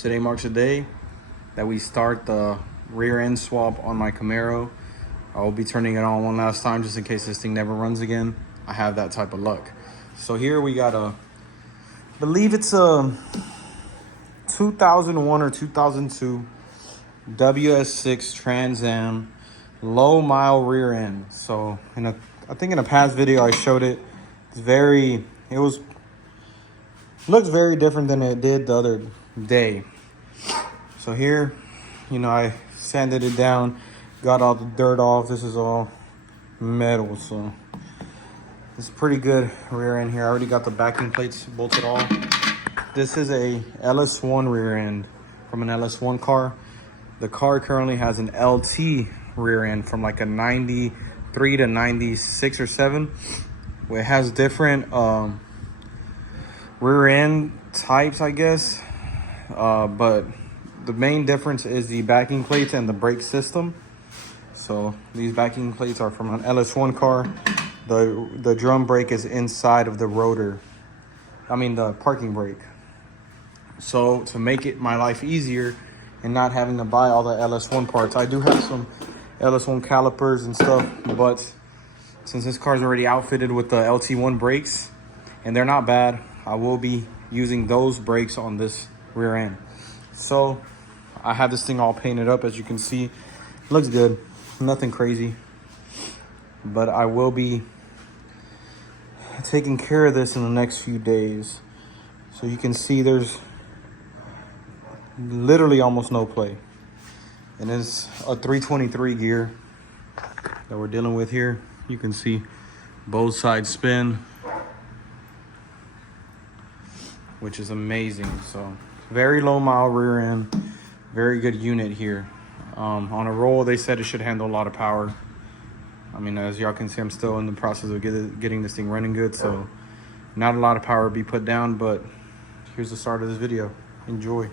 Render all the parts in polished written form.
Today marks the day that we start the rear end swap on my Camaro. I will be turning it on one last time just in case this thing never runs again. I have that type of luck. So here we got a, believe it's a 2001 or 2002 WS6 Trans Am low mile rear end. So I think in a past video I showed it. Looks very different than it did the other day. So here, I sanded it down, got all the dirt off. This is all metal, so it's pretty good rear end here. I already got the backing plates bolted off. This is a LS1 rear end from an LS1 car. The car currently has an LT rear end from like a 93 to 96 or 7. It has different rear end types, I guess. But the main difference is the backing plates and the brake system. So these backing plates are from an LS1 car. The drum brake is inside of the rotor. The parking brake. So to make it my life easier and not having to buy all the LS1 parts, I do have some LS1 calipers and stuff, but since this car is already outfitted with the LT1 brakes and they're not bad, I will be using those brakes on this rear end. So I have this thing all painted up, as you can see. It looks good, nothing crazy, but I will be taking care of this in the next few days. So you can see there's literally almost no play, and it's a 323 gear that we're dealing with here. You can see both sides spin, which is amazing. So very low mile rear end, very good unit here. On a roll, they said it should handle a lot of power. As y'all can see, I'm still in the process of getting this thing running good, so not a lot of power to be put down, but here's the start of this video. Enjoy.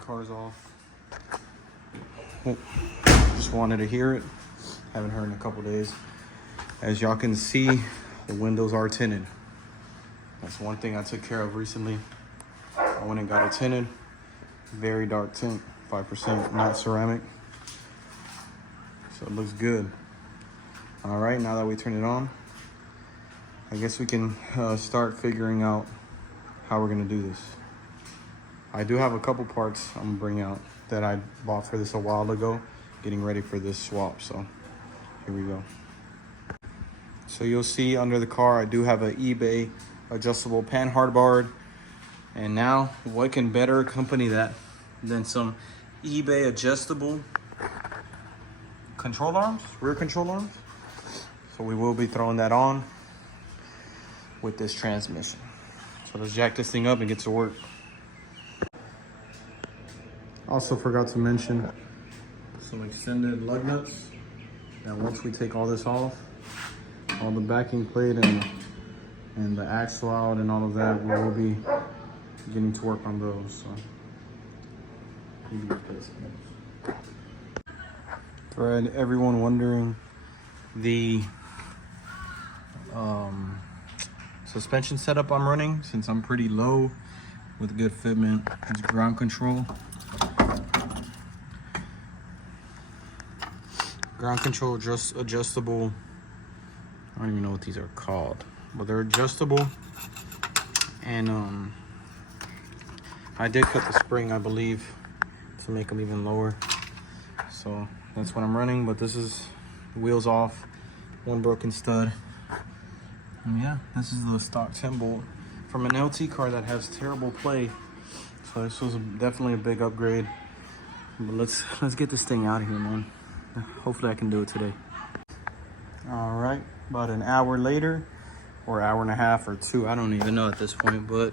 Car's off. Oh, just wanted to hear it. Haven't heard in a couple days. As y'all can see, the windows are tinted. That's one thing I took care of recently. I went and got it tinted. Very dark tint, 5%, not ceramic. So it looks good. All right, now that we turn it on, I guess we can start figuring out how we're gonna do this. I do have a couple parts I'm gonna bring out that I bought for this a while ago, getting ready for this swap, so here we go. So you'll see under the car, I do have an eBay adjustable pan hardboard. And now, what can better accompany that than some eBay adjustable control arms, rear control arms? So we will be throwing that on with this transmission. So let's jack this thing up and get to work. Also forgot to mention some extended lug nuts. Now once we take all this off, all the backing plate and the axle out and all of that, we will be getting to work on those. So for everyone wondering, the suspension setup I'm running, since I'm pretty low with good fitment, it's ground control. Ground control, just adjustable. I don't even know what these are called, but they're adjustable. And I did cut the spring, I believe, to make them even lower. So that's what I'm running, but this is wheels off, one broken stud. And yeah, this is the stock 10 bolt from an LT car that has terrible play. So this was definitely a big upgrade. But let's get this thing out of here, man. Hopefully I can do it today. All right, about an hour later, or hour and a half or two, I don't even know at this point, but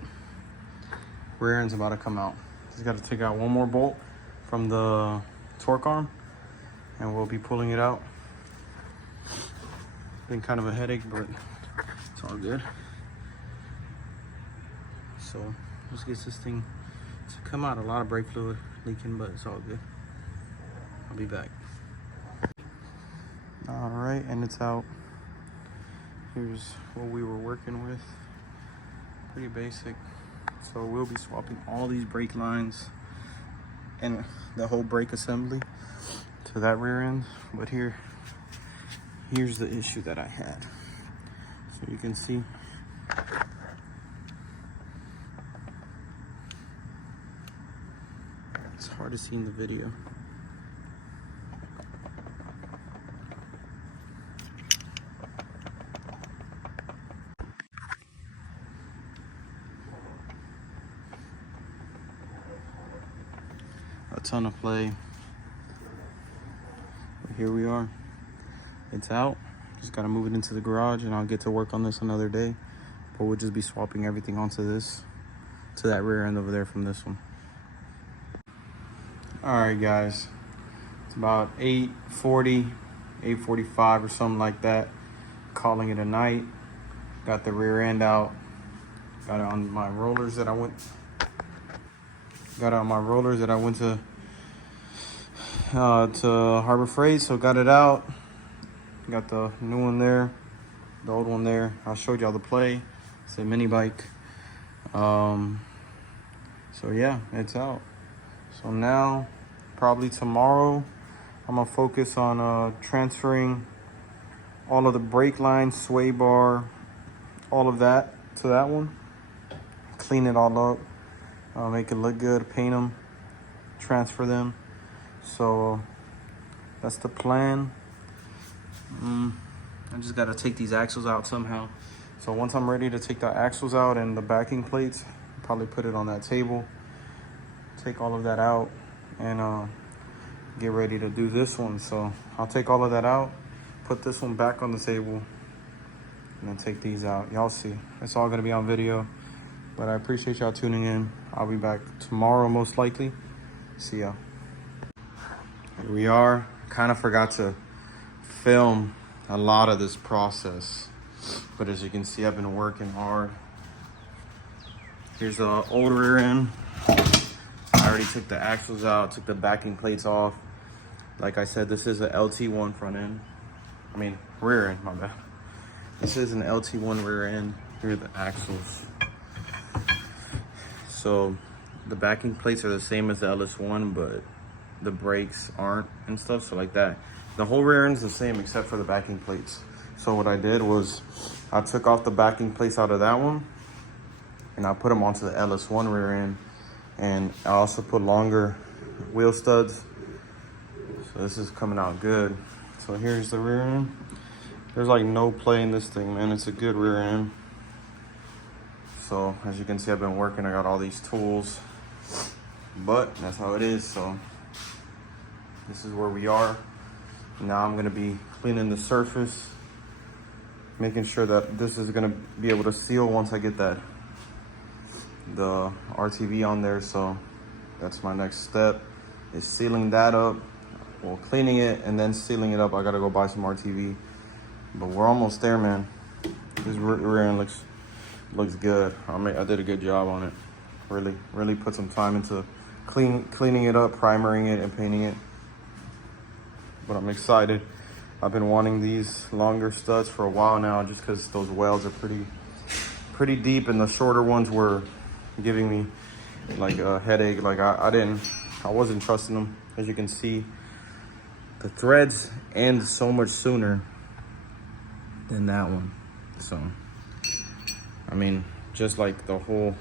rear end's about to come out. Just got to take out one more bolt from the torque arm, and we'll be pulling it out. Been kind of a headache, but it's all good. So let's get this thing to come out. A lot of brake fluid leaking, but it's all good. I'll be back. All right, and it's out. Here's what we were working with. Pretty basic. So we'll be swapping all these brake lines and the whole brake assembly to that rear end. But here's the issue that I had. So you can see it's hard to see in the video. A ton of play. But here we are. It's out. Just gotta move it into the garage and I'll get to work on this another day. But we'll just be swapping everything onto this, to that rear end over there from this one. All right, guys. It's about 8:40, 8:45 or something like that. Calling it a night. Got the rear end out. Got it on my rollers that I went. Got it on my rollers that I went to Harbor Freight, so got it out. Got the new one there, the old one there. I showed y'all the play. It's a mini bike. So yeah, it's out. So now, probably tomorrow, I'm gonna focus on transferring all of the brake lines, sway bar, all of that to that one. Clean it all up, make it look good, paint them, transfer them. So that's the plan. I just gotta take these axles out somehow. So once I'm ready to take the axles out and the backing plates, probably put it on that table, take all of that out, and get ready to do this one. So I'll take all of that out, put this one back on the table, and then take these out. Y'all see, it's all gonna be on video, but I appreciate y'all tuning in. I'll be back tomorrow most likely. See ya. Here we are. Kind of forgot to film a lot of this process, but as you can see, I've been working hard. Here's the old rear end. I already took the axles out, took the backing plates off. Like I said, this is a LT1 front end. I mean, rear end, my bad. This is an LT1 rear end. Here are the axles. So the backing plates are the same as the LS1, but the brakes aren't and stuff, so like that. The whole rear end's the same except for the backing plates. So what I did was I took off the backing plates out of that one and I put them onto the LS1 rear end, and I also put longer wheel studs. So this is coming out good. So here's the rear end. There's like no play in this thing, man. It's a good rear end. So as you can see, I've been working. I got all these tools, but that's how it is. So this is where we are. Now I'm gonna be cleaning the surface, making sure that this is gonna be able to seal once I get the RTV on there. So that's my next step, is sealing that up. Well, cleaning it and then sealing it up. I gotta go buy some RTV, but we're almost there, man. This rear end looks good. I did a good job on it. Really put some time into cleaning it up, primering it, and painting it. But I'm excited. I've been wanting these longer studs for a while now, just because those welds are pretty deep, and the shorter ones were giving me like a headache. Like I wasn't trusting them. As you can see, the threads end so much sooner than that one. So I mean, just like the whole,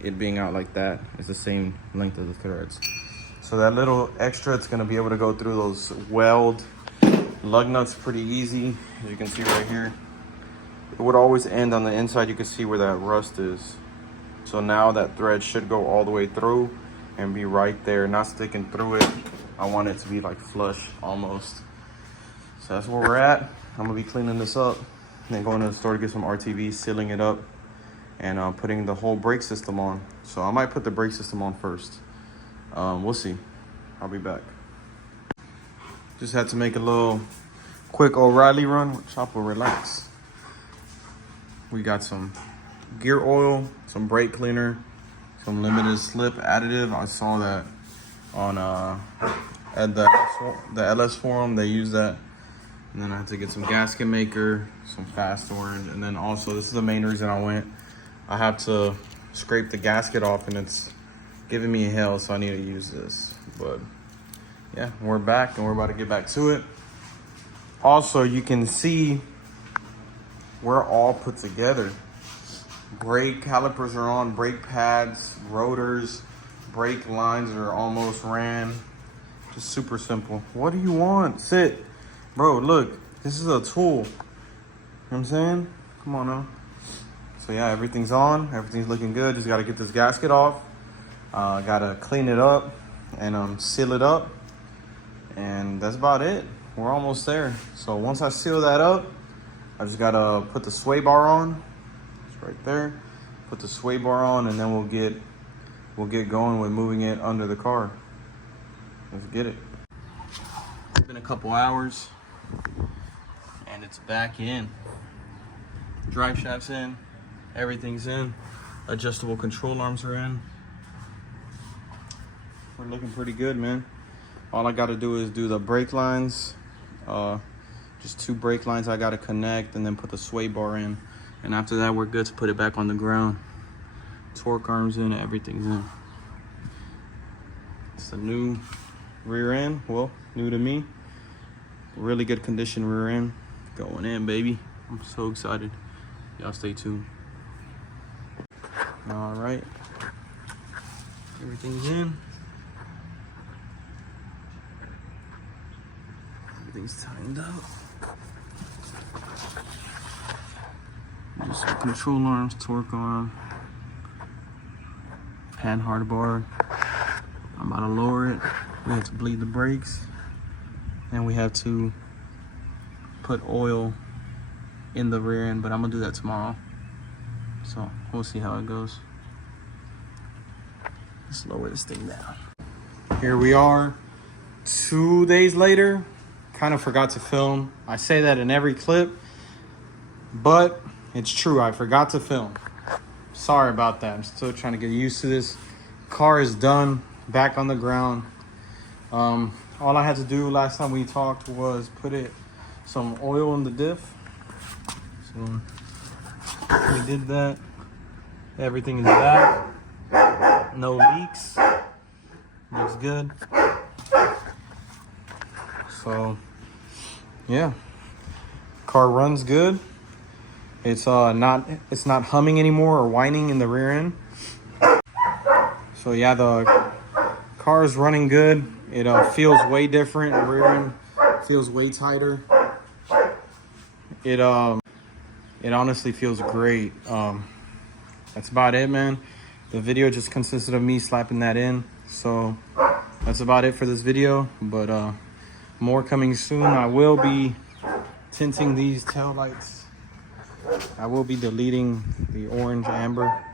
it being out like that is the same length of the threads. So that little extra, it's gonna be able to go through those weld lug nuts pretty easy. As you can see right here, it would always end on the inside. You can see where that rust is. So now that thread should go all the way through and be right there, not sticking through it. I want it to be like flush almost. So that's where we're at. I'm gonna be cleaning this up, and then going to the store to get some RTV, sealing it up, and putting the whole brake system on. So I might put the brake system on first. We'll see. I'll be back. Just had to make a little quick O'Reilly run. Chop will relax. We got some gear oil, some brake cleaner, some limited slip additive. I saw that on at the LS forum. They use that. And then I had to get some gasket maker, some fast orange, and then also this is the main reason I went. I have to scrape the gasket off, and it's giving me hell, so I need to use this. But yeah, we're back and we're about to get back to it. Also, you can see we're all put together. Brake calipers are on, brake pads, rotors, brake lines are almost ran. Just super simple. What do you want? Sit. Bro, look, this is a tool. You know what I'm saying? Come on now. So yeah, everything's on. Everything's looking good. Just got to get this gasket off. Got to clean it up and seal it up. And that's about it. We're almost there. So once I seal that up, I just got to put the sway bar on. It's right there. Put the sway bar on, and then we'll get going with moving it under the car. Let's get it. It's been a couple hours, and it's back in. Drive shaft's in, everything's in. Adjustable control arms are in. We're looking pretty good, man. All I gotta do is do the brake lines. Just 2 brake lines I gotta connect, and then put the sway bar in. And after that, we're good to put it back on the ground. Torque arms in, everything's in. It's a new rear end, well, new to me. Really good condition rear end. Going in, baby. I'm so excited. Y'all stay tuned. All right. Everything's in. Everything's tightened up. Just control arms, torque arm, pan hard bar. I'm about to lower it. We have to bleed the brakes, and we have to put oil in the rear end, but I'm gonna do that tomorrow. So we'll see how it goes. Let's lower this thing down. Here we are, 2 days later. Kind of forgot to film. I say that in every clip, but it's true. I forgot to film. Sorry about that. I'm still trying to get used to this. Car is done, back on the ground. All I had to do last time we talked was put some oil in the diff. So we did that. Everything is back. No leaks. Looks good. So yeah, car runs good. It's not humming anymore or whining in the rear end. So yeah, the car is running good. It feels way different. The rear end feels way tighter. It honestly feels great. That's about it, man. The video just consisted of me slapping that in. So that's about it for this video. But more coming soon. I will be tinting these taillights. I will be deleting the orange amber,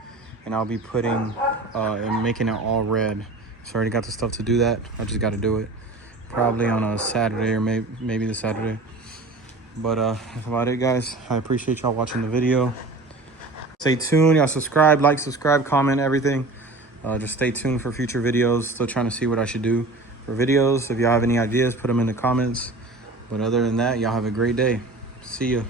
and I'll be putting and making it all red. So I already got the stuff to do that. I just got to do it probably on a Saturday, or maybe the Saturday. But that's about it, guys. I appreciate y'all watching the video. Stay tuned. Y'all subscribe, comment, everything. Just stay tuned for future videos. Still trying to see what I should do for videos. If y'all have any ideas, put them in the comments. But other than that, y'all have a great day. See ya.